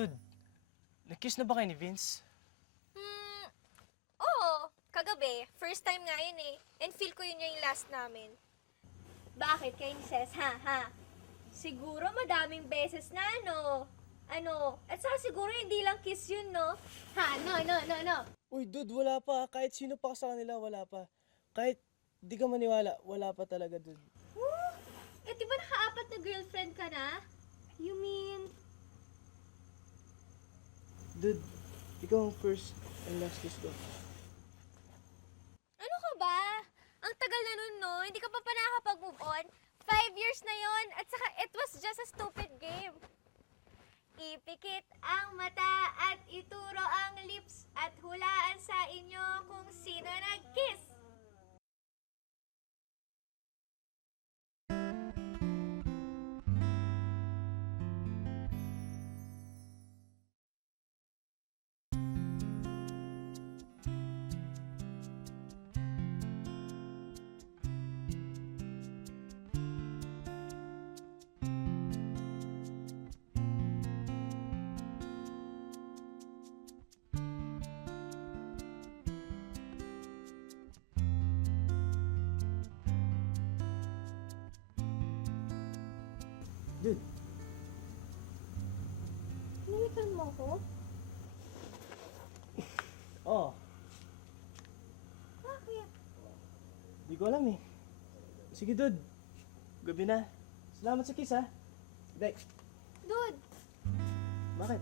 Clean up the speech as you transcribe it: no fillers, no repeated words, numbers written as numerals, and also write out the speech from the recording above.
Dude, nag-kiss na ba kayo ni Vince? Oo, kagabi. First time nga yun eh. And feel ko yun yung last namin. Bakit kayo ni Ses, ha? Siguro madaming beses na, no? At saka siguro hindi lang kiss yun, no? Ha? No. Uy, dude, wala pa. Kahit sino pa sa kanila, wala pa. Kahit di ka maniwala, wala pa talaga, dude. Woo! Eh, di ba naka-apat na girlfriend ka na? You mean... Dude, ikaw ang first and last kiss ko. Ano ka ba? Ang tagal na nun, no? Hindi ka pa nakakapag-move on? 5 years na yon at saka it was just a stupid game. Ipikit ang mata at ituro ang lips at hulaan sa inyo kung sino nag-kiss. Dude, Nilikan mo ko? oh, Bakit? di ko alam eh. Sige, dude. Gabi na. Salamat sa kiss, ha? Dek, Dude, bakit?